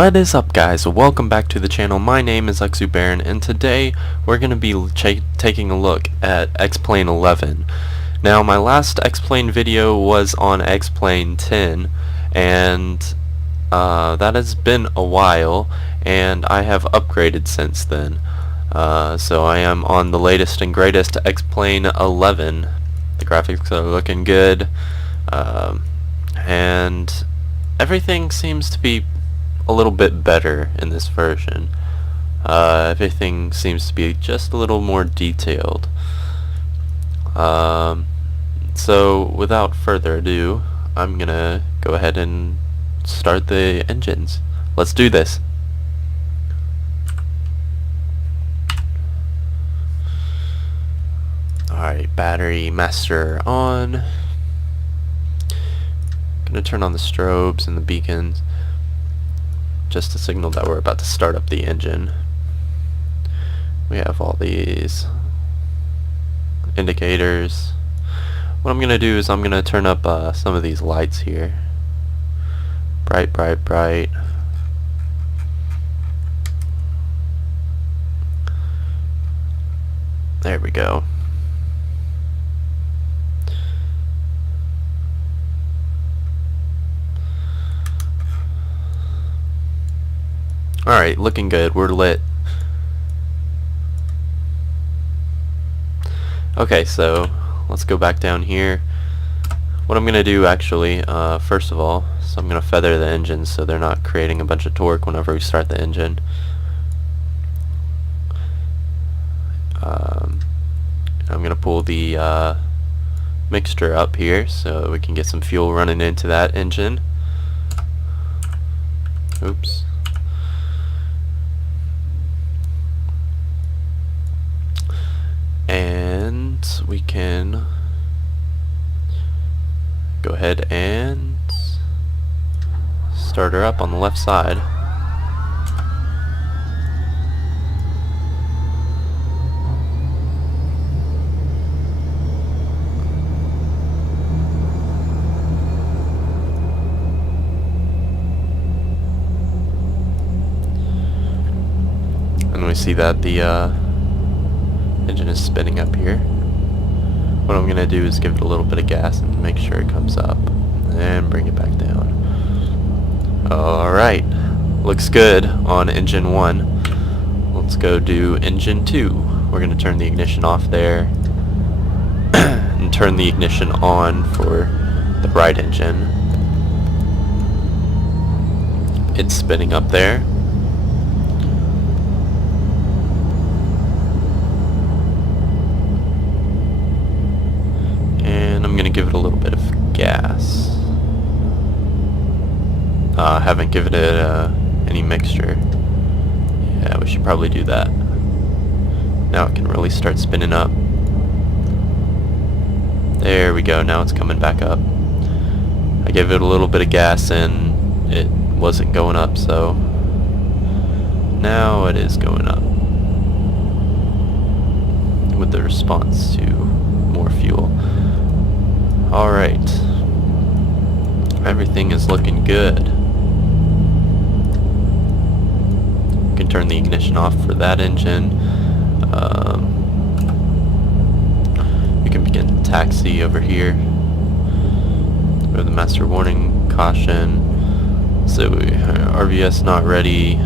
What is up, guys? Welcome back to the channel. My name is UXUBaron, and today we're going to be taking a look at X-Plane 11. Now, my last X-Plane video was on X-Plane 10, and that has been a while, and I have upgraded since then. So I am on the latest and greatest X-Plane 11. The graphics are looking good, and everything seems to be a little bit better in this version. Everything seems to be just a little more detailed. So without further ado, I'm gonna go ahead and start the engines. Let's do this. Alright, battery master on. Gonna turn on the strobes and the beacons, just to signal that we're about to start up the engine. We have all these indicators. What I'm going to do is I'm going to turn up some of these lights here. Bright, bright, bright. There we go. Alright, looking good. We're lit. Okay, so let's go back down here. What I'm going to do actually, first of all, so I'm going to feather the engines so they're not creating a bunch of torque whenever we start the engine. I'm going to pull the mixture up here so we can get some fuel running into that engine. Oops. And we can go ahead and start her up on the left side. And we see that the engine is spinning up here. What I'm gonna do is give it a little bit of gas and make sure it comes up and bring it back down. Alright, looks good on engine 1. Let's go do engine 2. We're gonna turn the ignition off there and turn the ignition on for the right engine. It's spinning up there. I'm going to give it a little bit of gas. Haven't given it any mixture. Yeah, we should probably do that. Now it can really start spinning up. There we go, now it's coming back up. I gave it a little bit of gas and it wasn't going up, so now it is going up with the response to more fuel. Alright, everything is looking good. You can turn the ignition off for that engine. We can begin taxi over here. Go to the master warning, caution. So RVS not ready,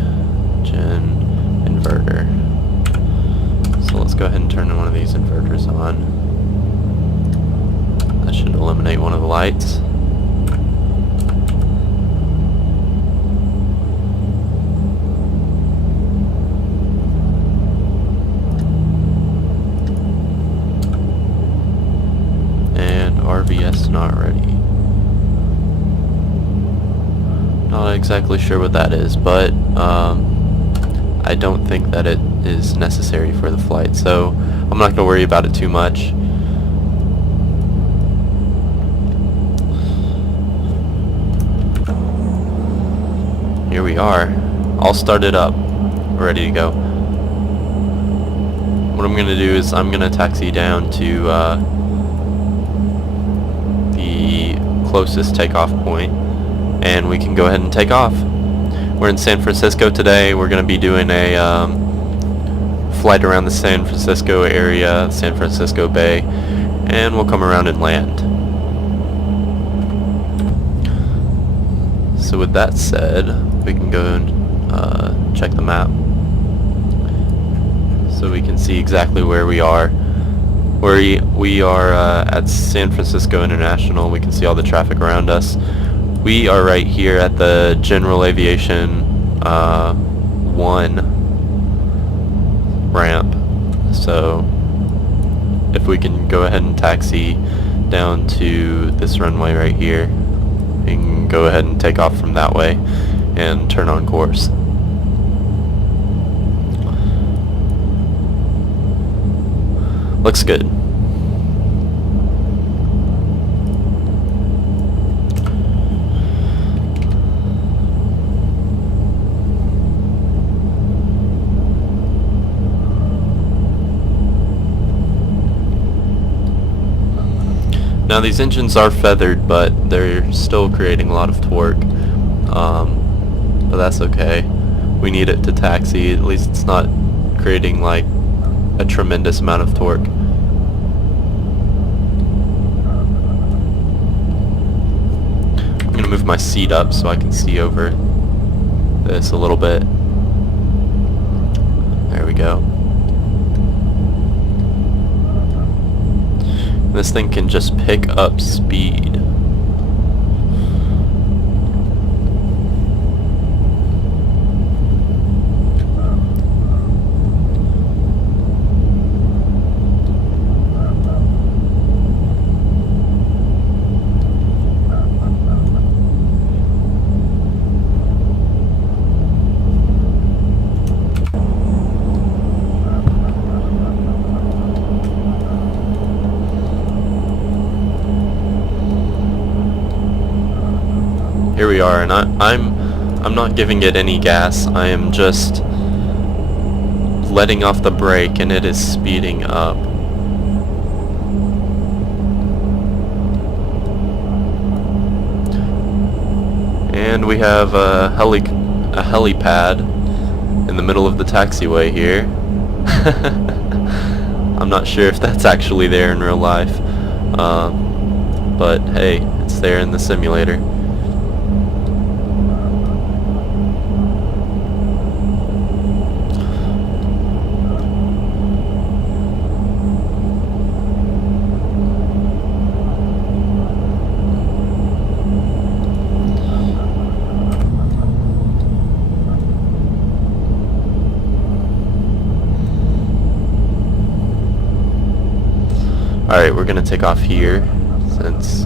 gen inverter. So let's go ahead and turn one of these inverters on. That should eliminate one of the lights. And RVS not ready. Not exactly sure what that is, but I don't think that it is necessary for the flight, so I'm not going to worry about it too much. Here we are, all started up, ready to go. What I'm going to do is I'm going to taxi down to the closest takeoff point, and we can go ahead and take off. We're in San Francisco today. We're going to be doing a flight around the San Francisco area, San Francisco Bay, and we'll come around and land. So with that said, we can go and check the map so we can see exactly where we are. We are at San Francisco International. We can see all the traffic around us. We are right here at the General Aviation 1 ramp. So if we can go ahead and taxi down to this runway right here, we can go ahead and take off from that way and turn on course. Looks good. Now these engines are feathered, but they're still creating a lot of torque. But that's okay. We need it to taxi. At least it's not creating like a tremendous amount of torque. I'm gonna move my seat up so I can see over this a little bit. There we go. This thing can just pick up speed. Here we are, and I'm not giving it any gas. I am just letting off the brake, and it is speeding up. And we have a helipad in the middle of the taxiway here. I'm not sure if that's actually there in real life, but hey, it's there in the simulator. Alright, we're gonna take off here since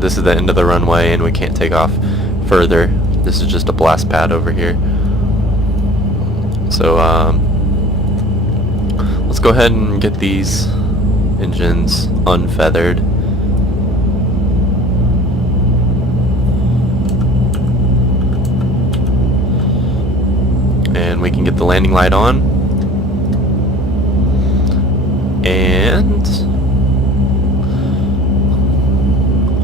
this is the end of the runway and we can't take off further. This is just a blast pad over here. So let's go ahead and get these engines unfeathered. And we can get the landing light on, and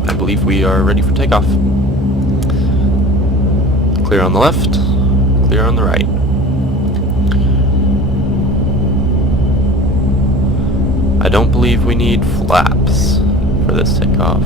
I believe we are ready for takeoff. Clear on the left, clear on the right. I don't believe we need flaps for this takeoff.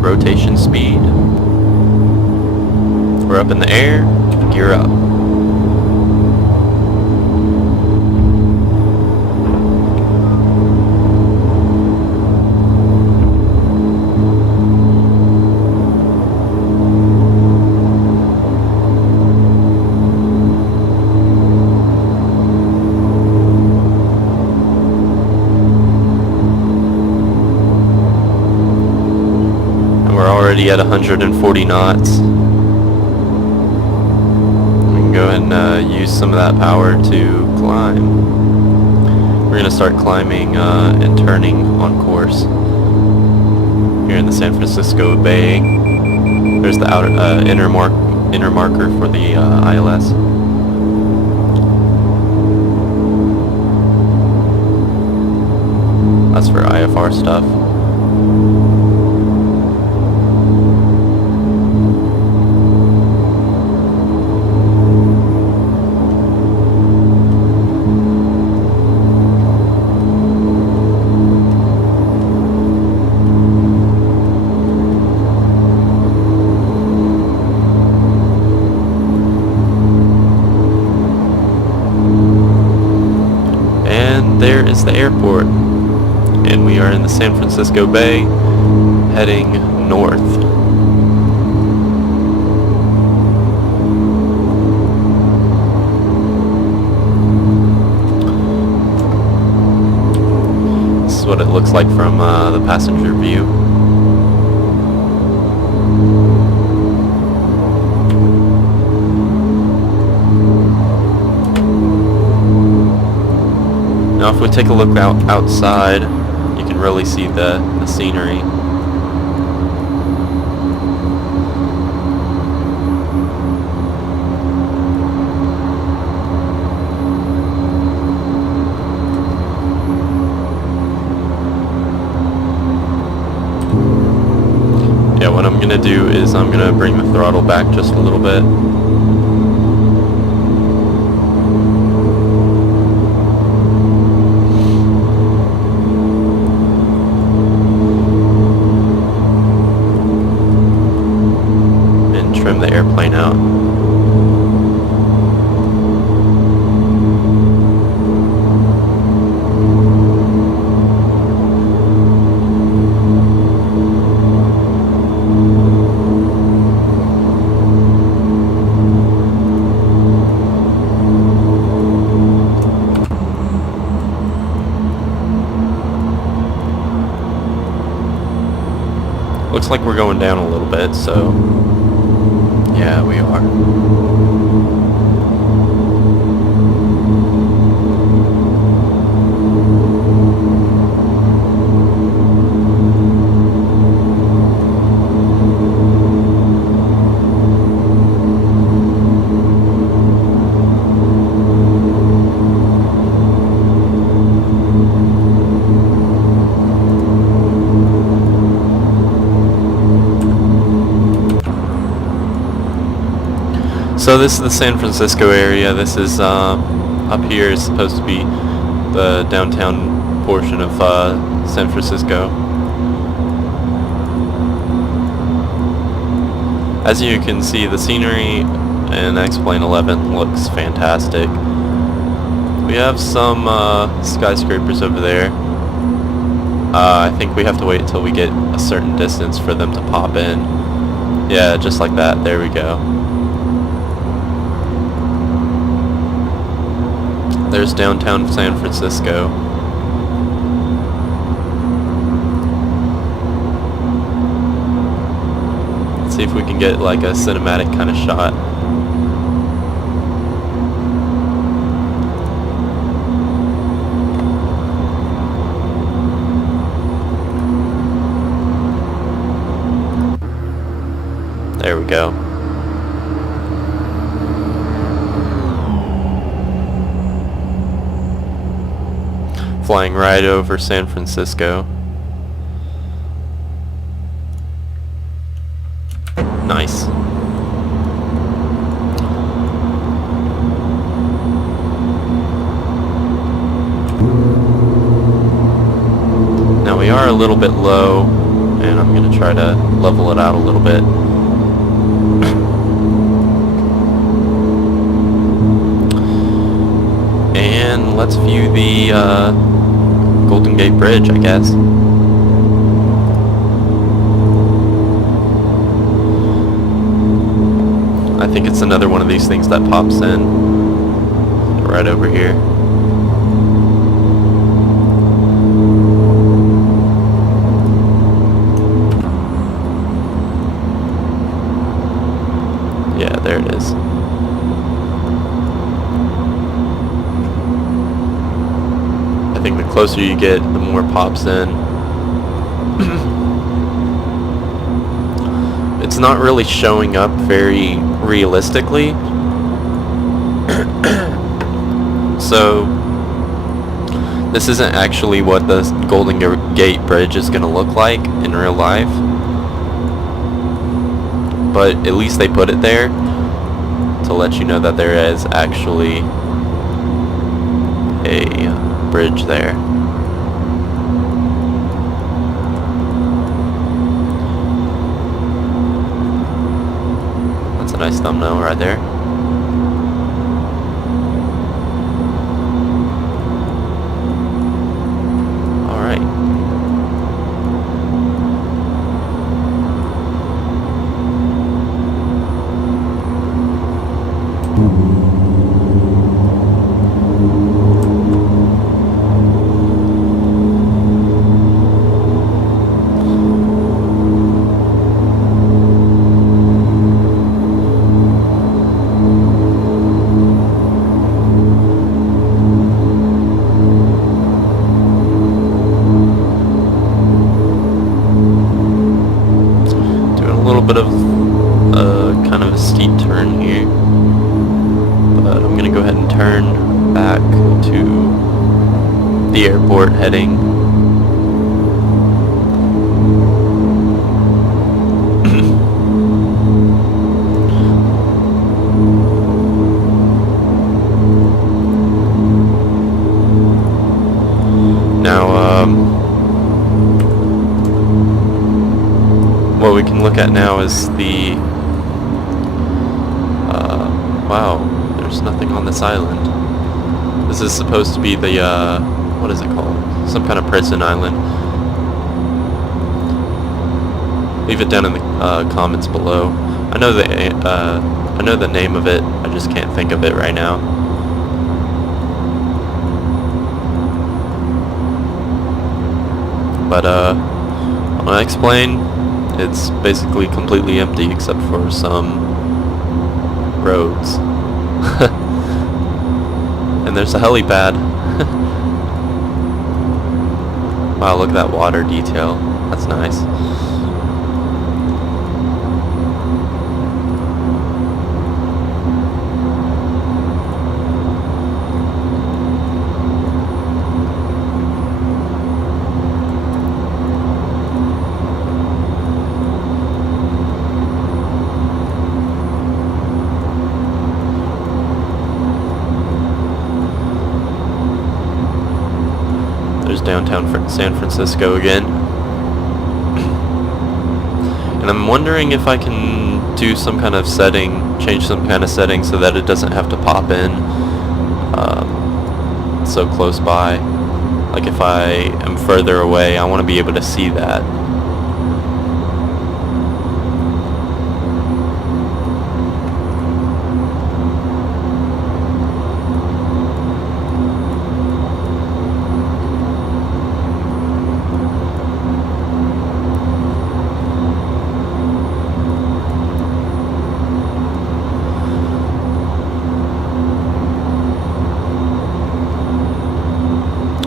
Rotation speed. We're up in the air. Gear up. We're already at 140 knots. We can go ahead and use some of that power to climb. We're going to start climbing and turning on course here in the San Francisco Bay. There's the outer inner marker for the ILS. That's for IFR stuff. And there is the airport. And we are in the San Francisco Bay, heading north. This is what it looks like from the passenger view. Now if we take a look outside, you can really see the scenery. Yeah, what I'm gonna do is I'm gonna bring the throttle back just a little bit. Trim the airplane out. Looks like we're going down a little bit, so yeah, we are. So this is the San Francisco area. This is up here is supposed to be the downtown portion of San Francisco. As you can see, the scenery in X-Plane 11 looks fantastic. We have some skyscrapers over there. I think we have to wait until we get a certain distance for them to pop in. Yeah, just like that. There we go. There's downtown San Francisco. Let's see if we can get like a cinematic kind of shot. There we go. Flying right over San Francisco. Nice. Now we are a little bit low, and I'm going to try to level it out a little bit. And let's view the Golden Gate Bridge, I guess. I think it's another one of these things that pops in right over here. there it is. I think the closer you get, the more pops in. It's not really showing up very realistically. So this isn't actually what the Golden Gate Bridge is going to look like in real life. But at least they put it there to let you know that there is actually a bridge there. That's a nice thumbnail right there. Bit of kind of a steep turn here, but I'm gonna go ahead and turn back to the airport heading. Now what we can look at now is the wow, there's nothing on this island. This is supposed to be the what is it called? Some kind of prison island. Leave it down in the comments below. I know the name of it, I just can't think of it right now. But I'm gonna explain. It's basically completely empty except for some roads. And there's a helipad. Wow, look at that water detail. That's nice. Downtown San Francisco again. And I'm wondering if I can do some kind of setting, change some kind of setting so that it doesn't have to pop in so close by. Like if I am further away, I want to be able to see that.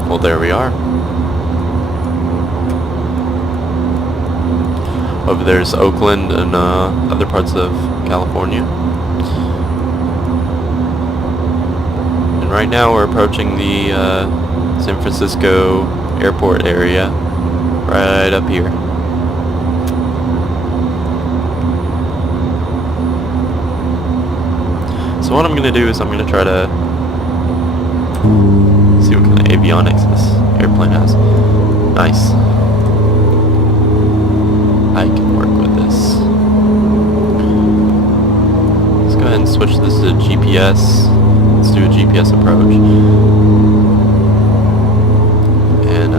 Well, there we are. Over there's Oakland and other parts of California. And right now we're approaching the San Francisco airport area, right up here. So what I'm going to do is I'm going to try to see what kind of avionics this airplane has. Nice. I can work with this. Let's go ahead and switch this to GPS. Let's do a GPS approach. And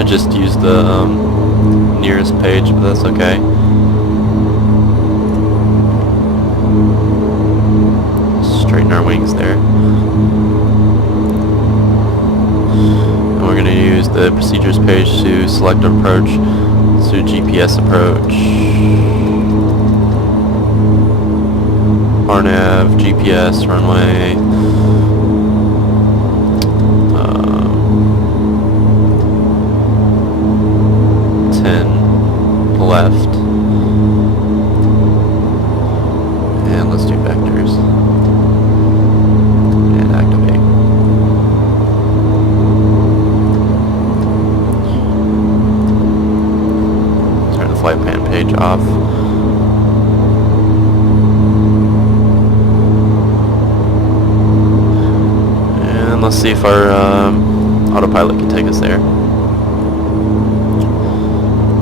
I just used the nearest page, but that's okay. Straighten our wings there. And we're going to use the procedures page to select approach, to GPS approach, RNAV, GPS, runway, 10 left, and let's do vectors, and activate. Turn the flight plan page off. And let's see if our autopilot can take us there.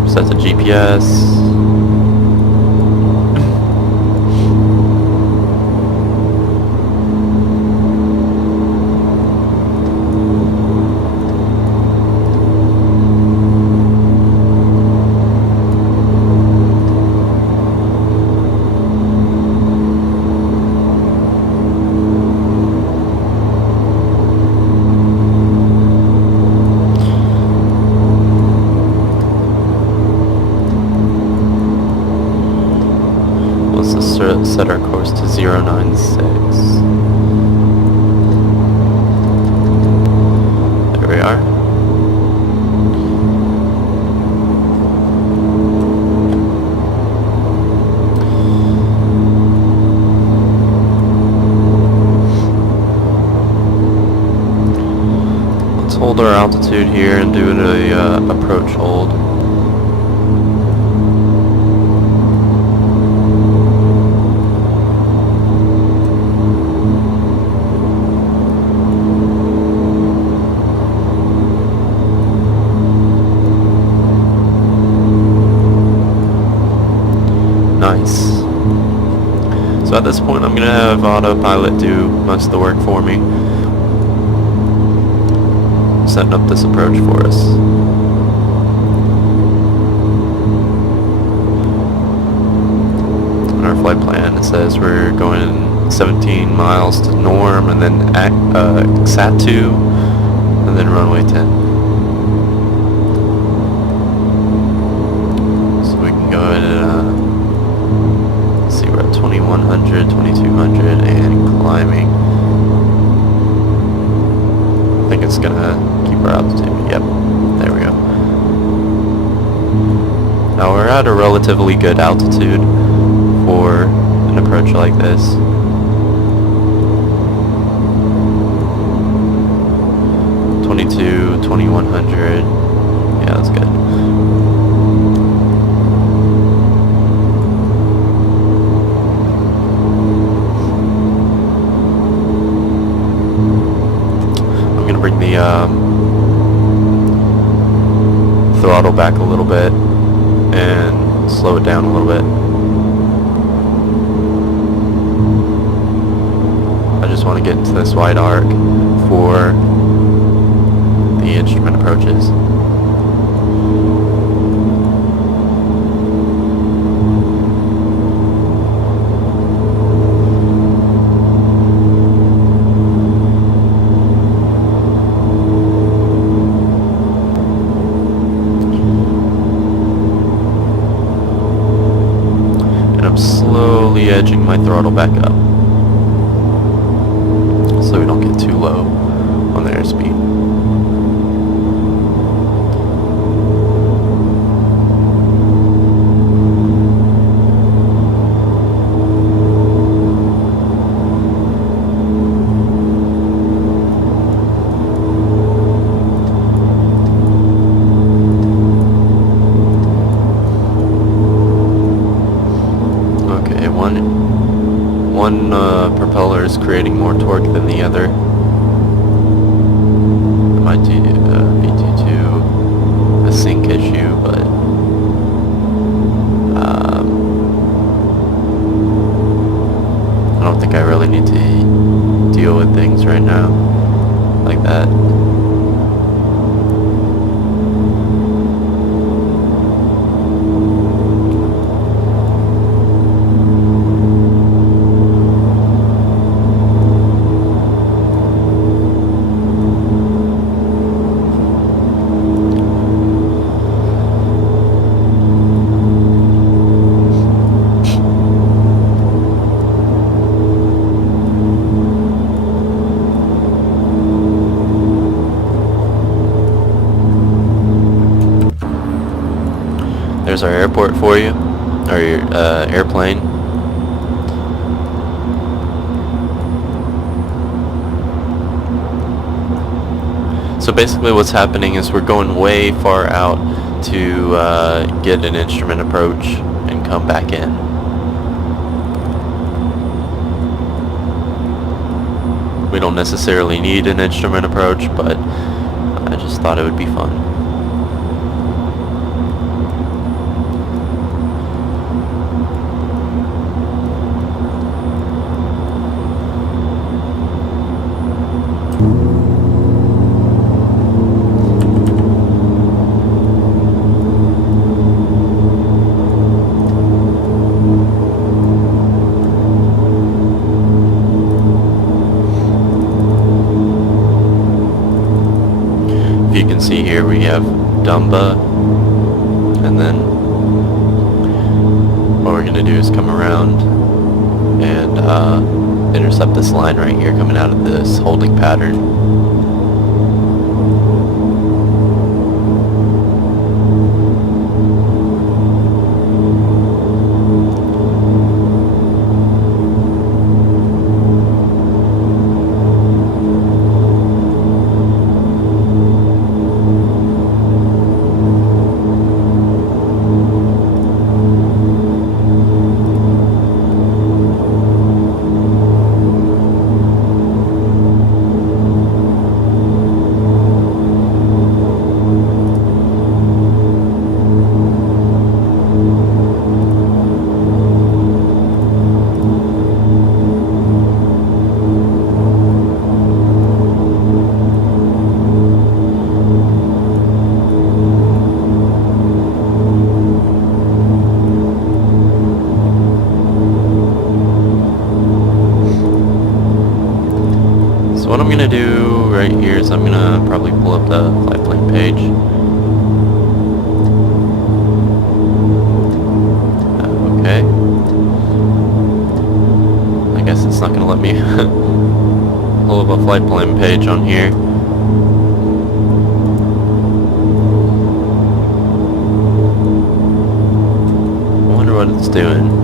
Set the GPS. Let's set our course to 096. There we are. Let's hold our altitude here and do a approach hold. Nice. So at this point I'm going to have autopilot do most of the work for me, setting up this approach for us. On our flight plan it says we're going 17 miles to norm, and then SAT-2, and then runway 10. So we can go ahead and 2100, 2200, and climbing. I think it's gonna keep our altitude. Yep, there we go. Now we're at a relatively good altitude for an approach like this. (22, 2100). Yeah, that's good. Bring the throttle back a little bit and slow it down a little bit. I just want to get into this wide arc for the instrument approaches. Slowly edging my throttle back up so we don't get too low on the airspeed. One propeller is creating more torque than the other. It might be due to a sync issue, but I don't think I really need to deal with things right now like that. there's our airport for you, or your airplane. So basically what's happening is we're going way far out to get an instrument approach and come back in. We don't necessarily need an instrument approach, but I just thought it would be fun. You can see here we have Dumba, and then what we're going to do is come around and intercept this line right here coming out of this holding pattern. So what I'm going to do right here is I'm going to probably pull up the flight plan page. Okay. I guess it's not going to let me pull up a flight plan page on here. I wonder what it's doing.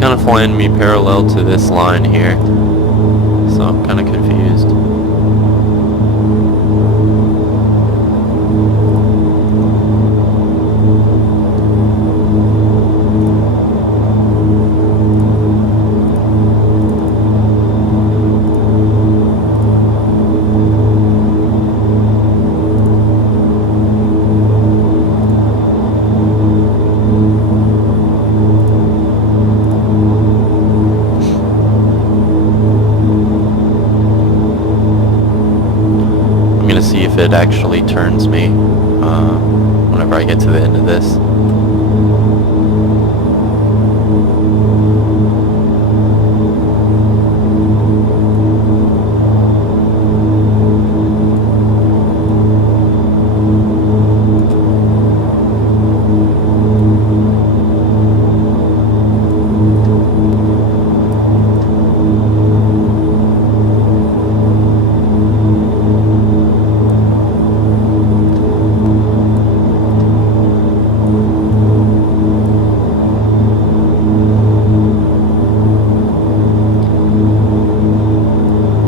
Kind of flying me parallel to this line here, so I'm kind of confused. See if it actually turns me whenever I get to the end of this.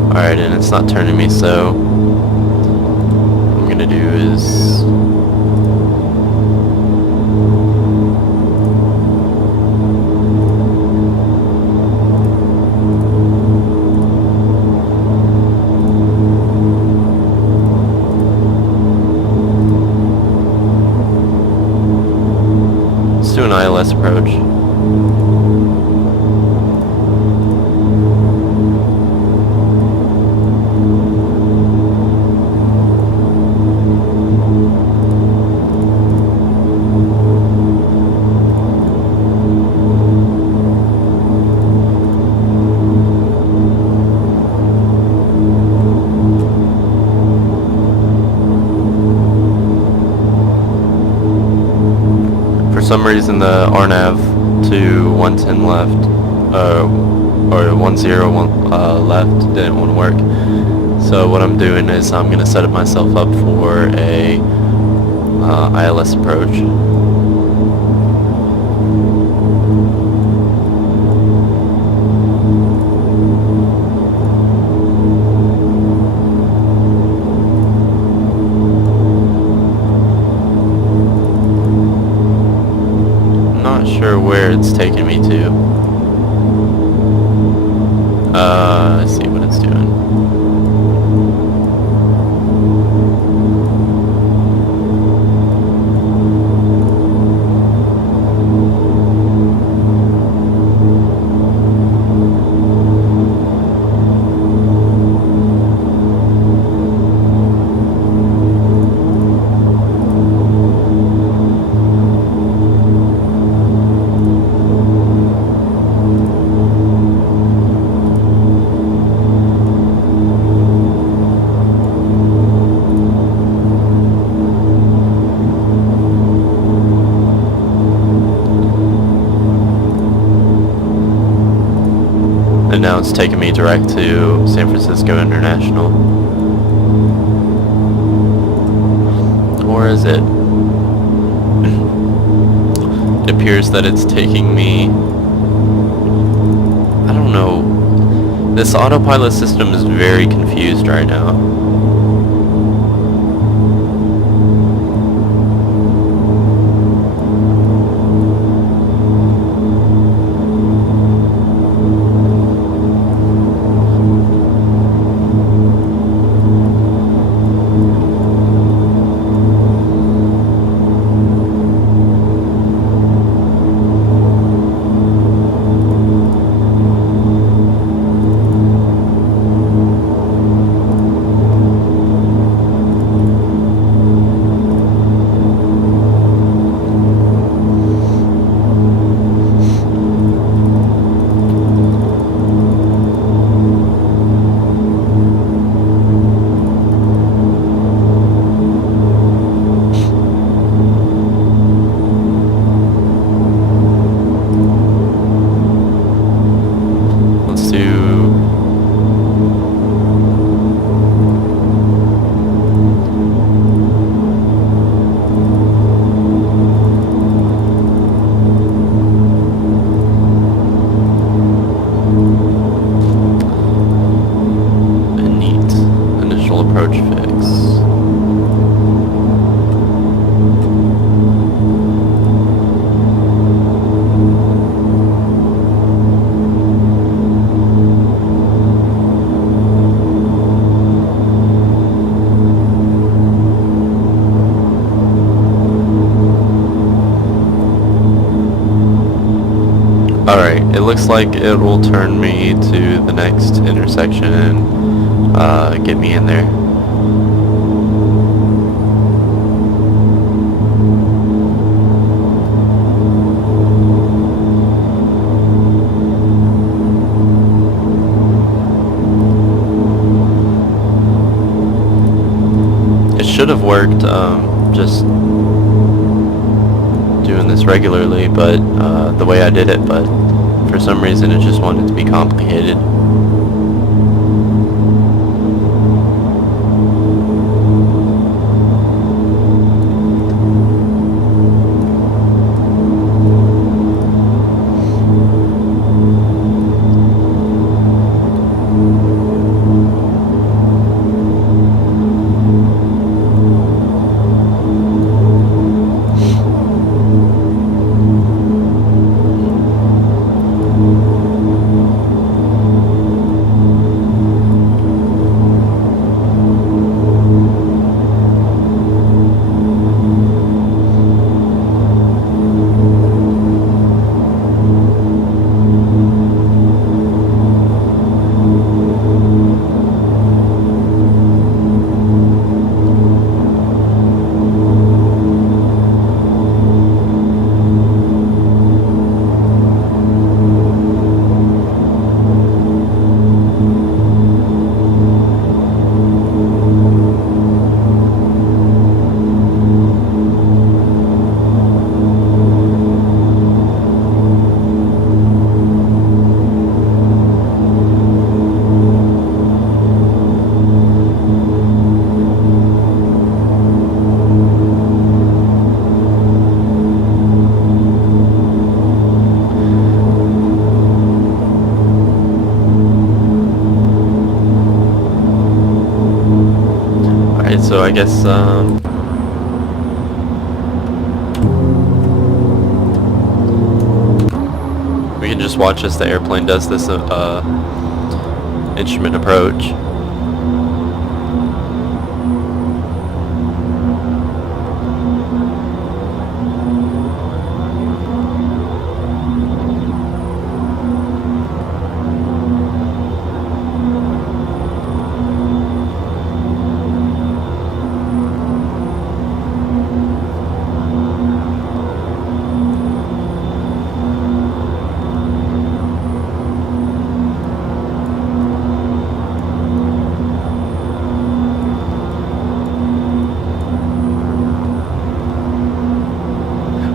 Alright, and it's not turning me, so what I'm gonna do is let's do an ILS approach. some reason the RNAV to 110 left, or 101 left didn't want to work. So what I'm doing is I'm going to set myself up for a ILS approach. Not sure where it's taking me to. Let's see what it's doing. And now it's taking me direct to San Francisco International. Or is it? It appears that it's taking me... I don't know. This autopilot system is very confused right now. Approach fix. Alright, it looks like it will turn me to the next intersection and get me in there. It should have worked just doing this regularly, but the way I did it, but for some reason it just wanted to be complicated. So I guess we can just watch as the airplane does this instrument approach.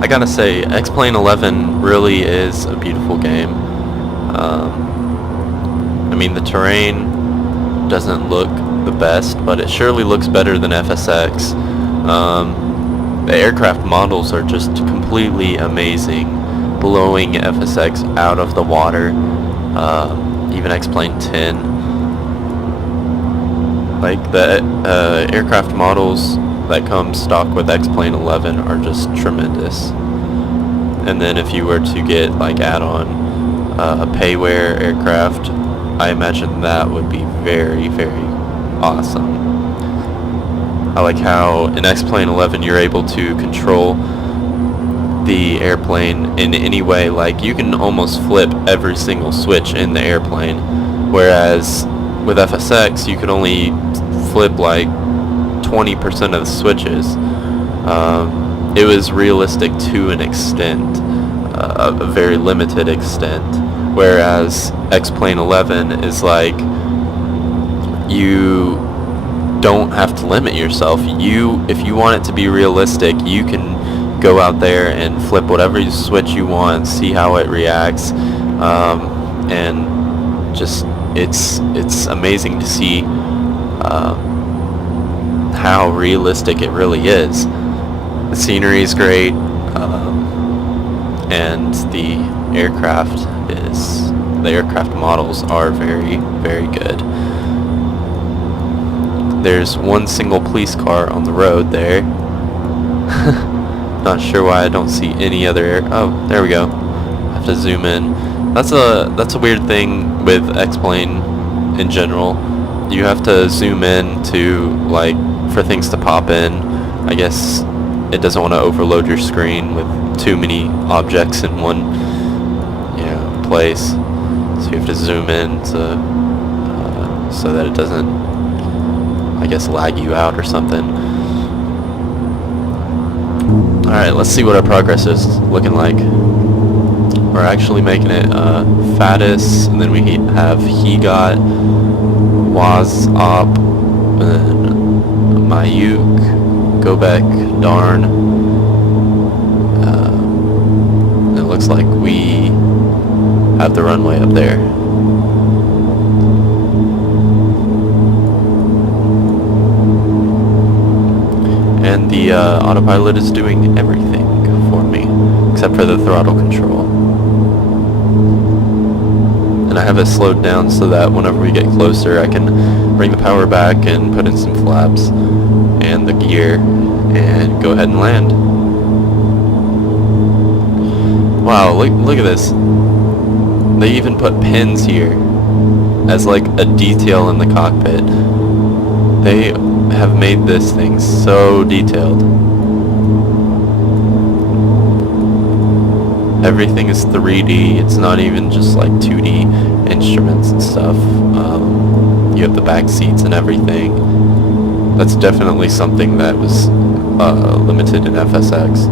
I gotta say, X-Plane 11 really is a beautiful game. I mean, the terrain doesn't look the best, but it surely looks better than FSX. The aircraft models are just completely amazing, blowing FSX out of the water. Even X-Plane 10. Like, the aircraft models that come stock with X-Plane 11 are just tremendous. And then if you were to get, like, add-on a payware aircraft, I imagine that would be very, very awesome. I like how in X-Plane 11 you're able to control the airplane in any way. Like, you can almost flip every single switch in the airplane, whereas with FSX you could only flip like 20% of the switches. It was realistic to an extent, a very limited extent, whereas X-Plane 11 is like, you don't have to limit yourself. If you want it to be realistic, you can go out there and flip whatever switch you want, see how it reacts, and just it's amazing to see how realistic it really is. The scenery is great, and the aircraft models are very, very good. There's one single police car on the road there. Not sure why I don't see any other oh, there we go. I have to zoom in. That's a weird thing with X-Plane in general. You have to zoom in to, like, for things to pop in. I guess it doesn't want to overload your screen with too many objects in one place. So you have to zoom in to so that it doesn't, I guess, lag you out or something. Alright, let's see what our progress is looking like. We're actually making it Fatis, and then we have Hegot, Wazop, and Mayuk, Gobek, Darn. It looks like we have the runway up there. And the autopilot is doing everything for me, except for the throttle control. And I have it slowed down so that whenever we get closer I can bring the power back and put in some flaps and the gear and go ahead and land. Wow, look at this. They even put pins here as like a detail in the cockpit. They have made this thing so detailed. Everything is 3D. It's not even just like 2D instruments and stuff. You have the back seats and everything. That's definitely something that was limited in FSX.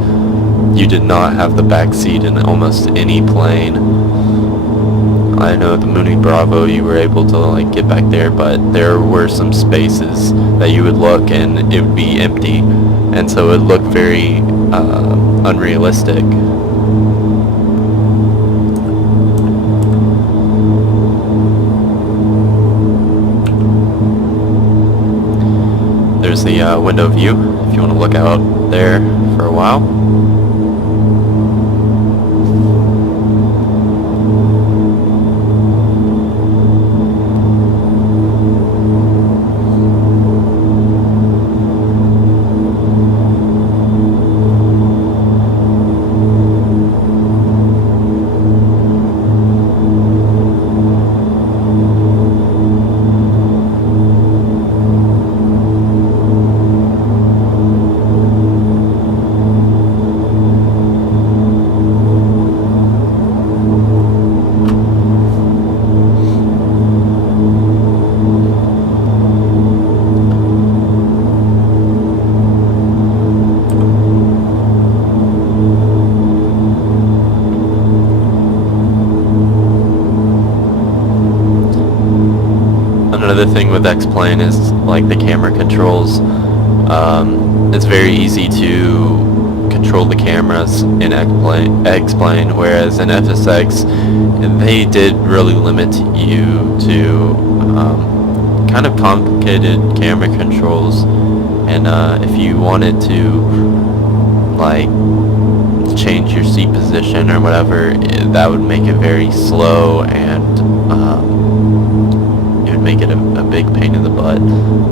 You did not have the back seat in almost any plane. I know the Mooney Bravo you were able to like get back there, but there were some spaces that you would look and it would be empty, and so it would look very unrealistic. There's the window view if you want to look out there for a while. thing with X-Plane is like the camera controls. It's very easy to control the cameras in X-Plane, whereas in FSX they did really limit you to kind of complicated camera controls, and if you wanted to like change your seat position or whatever, that would make it very slow, and it would make it a big pain in the butt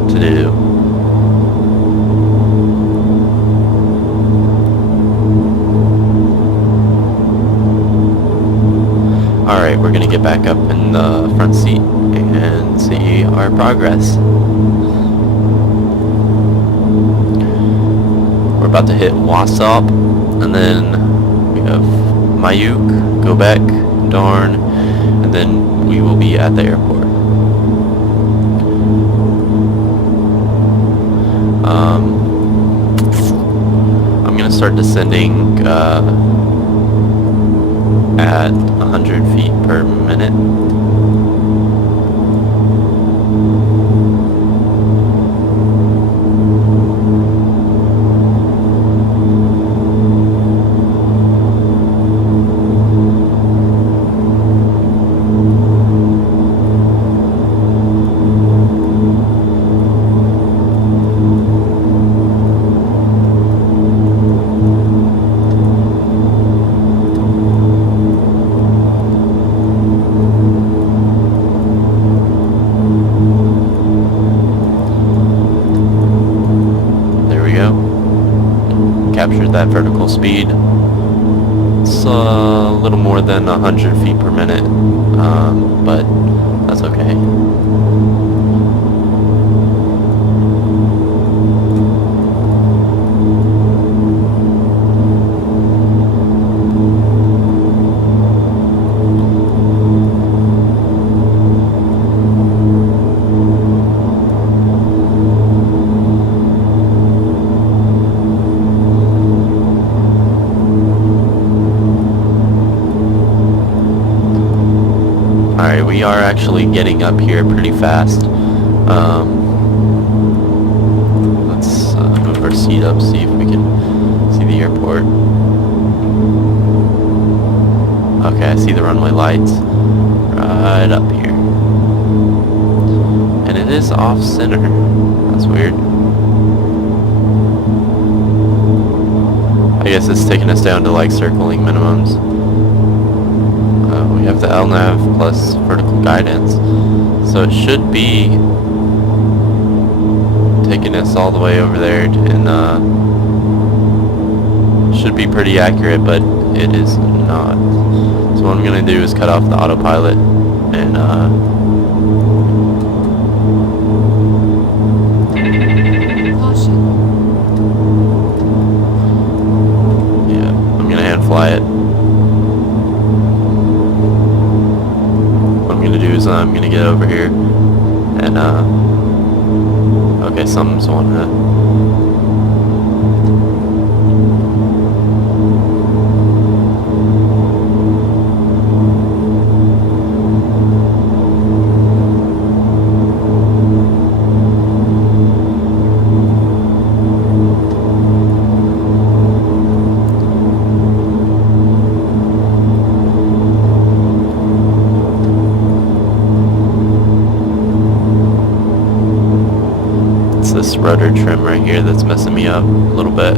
to do. Alright, we're gonna get back up in the front seat and see our progress. We're about to hit Wasop, and then we have Mayuk, go back, Darn, and then we will be at the airport. I'm gonna start descending at 100 feet per minute. Captured that vertical speed. It's a little more than 100 feet per minute, but that's okay. Alright, we are actually getting up here pretty fast. Let's move our seat up, see if we can see the airport. Okay, I see the runway lights right up here. And it is off center. That's weird. I guess it's taking us down to like circling minimums. We have the LNAV plus vertical guidance, so it should be taking us all the way over there, and should be pretty accurate, but it is not. So what I'm going to do is cut off the autopilot and caution. Yeah, I'm going to hand fly it. What I'm gonna do is I'm gonna get over here and okay, something's on that. This rudder trim right here that's messing me up a little bit.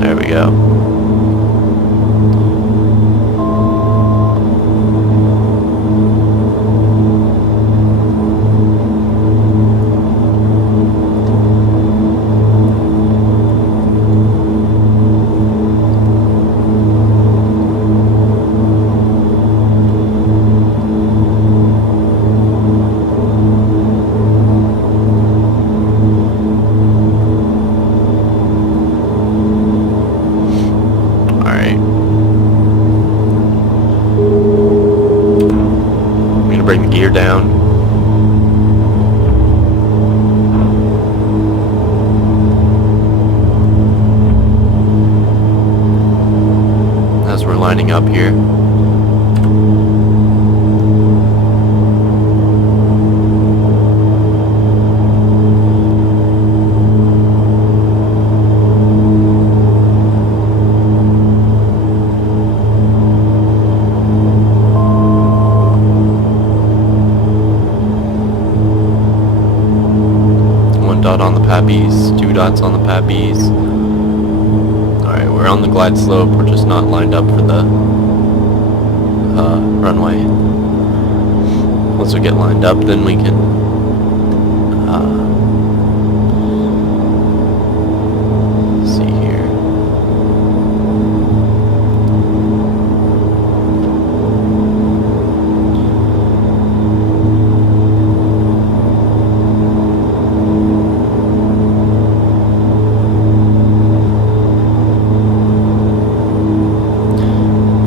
There we go. Bring the gear down. As we're lining up here. PABs, 2 dots on the PABs. Alright, we're on the glide slope, we're just not lined up for the runway. Once we get lined up, then we can see here.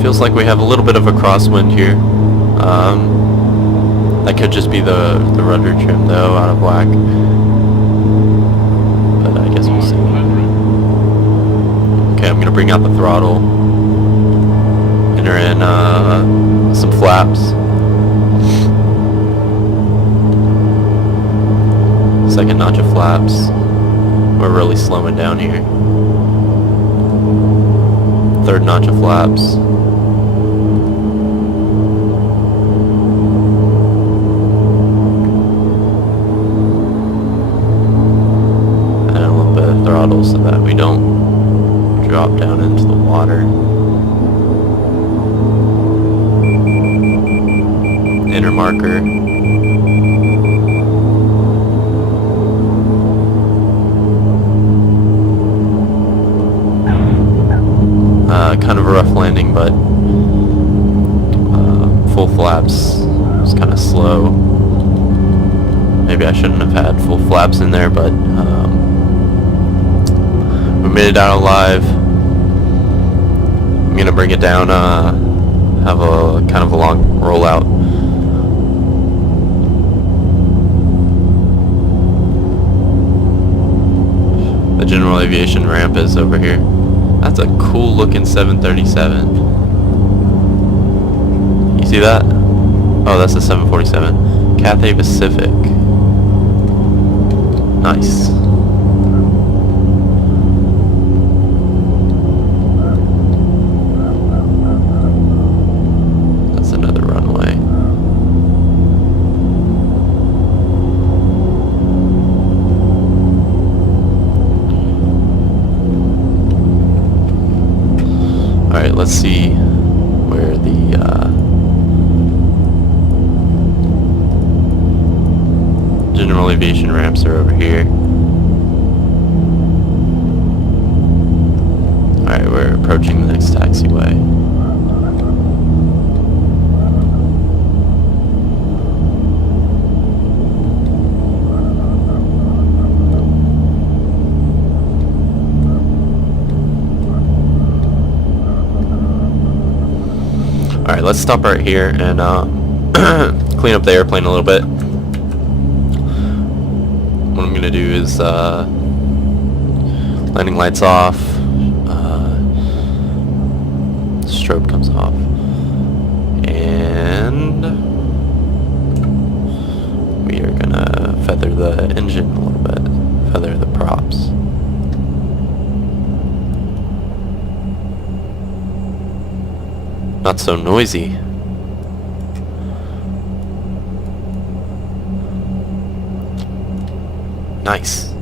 Feels like we have a little bit of a crosswind here. That could just be the rudder trim though, out of whack. But I guess we'll see. Okay, I'm gonna bring out the throttle. Enter in some flaps. Second notch of flaps. We're really slowing down here. Third notch of flaps. Throttle so that we don't drop down into the water. Inner marker. Kind of a rough landing, but full flaps. It's kind of slow. Maybe I shouldn't have had full flaps in there, but we made it out alive. I'm gonna bring it down, have a kind of a long rollout. The general aviation ramp is over here. That's a cool looking 737. You see that? Oh, that's a 747. Cathay Pacific. Nice. Alright, let's see where the general aviation ramps are over here. Alright, we're approaching the next taxiway. Alright, let's stop right here and clean up the airplane a little bit. What I'm going to do is landing lights off, strobe comes off, and we are going to feather the engine a little bit, feather the props. Not so noisy. Nice.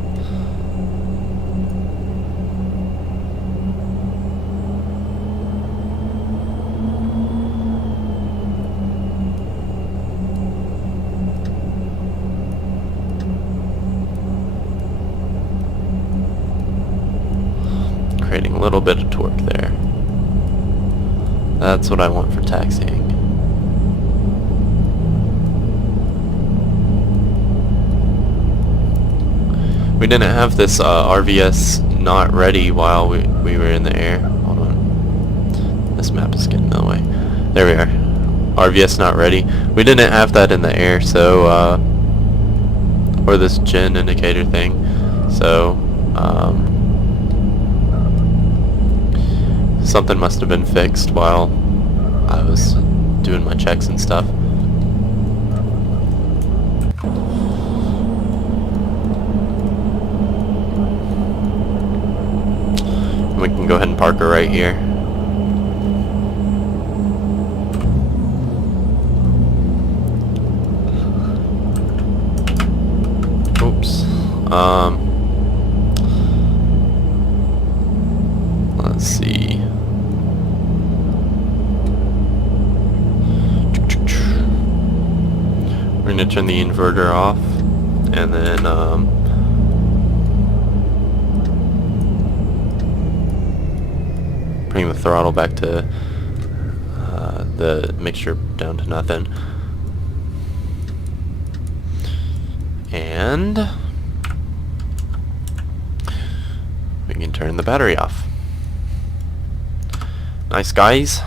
Creating a little bit of torque there. That's what I want for taxiing. We didn't have this RVS not ready while we were in the air. Hold on. This map is getting in the way. There we are. RVS not ready. We didn't have that in the air, so or this gen indicator thing. So something must have been fixed while I was doing my checks and stuff. We can go ahead and park her right here. Oops. turn the inverter off, and then bring the throttle back to the mixture down to nothing, and we can turn the battery off. Nice, guys.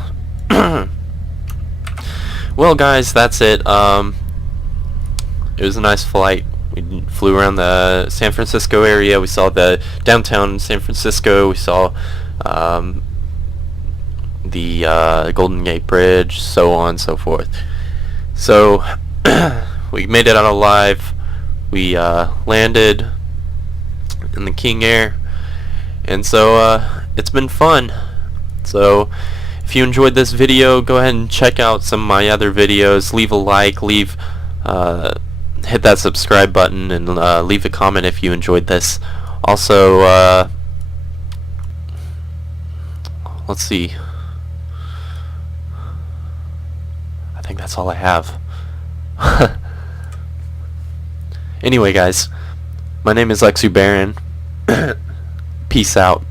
Well, guys, that's it. It was a nice flight. We flew around the San Francisco area. We saw the downtown San Francisco. We saw the Golden Gate Bridge, so on and so forth. So we made it out alive. We landed in the King Air, and so it's been fun. So if you enjoyed this video, go ahead and check out some of my other videos. Leave a like, hit that subscribe button, and leave a comment if you enjoyed this. Also, let's see. I think that's all I have. Anyway, guys, my name is UXUBaron. Peace out.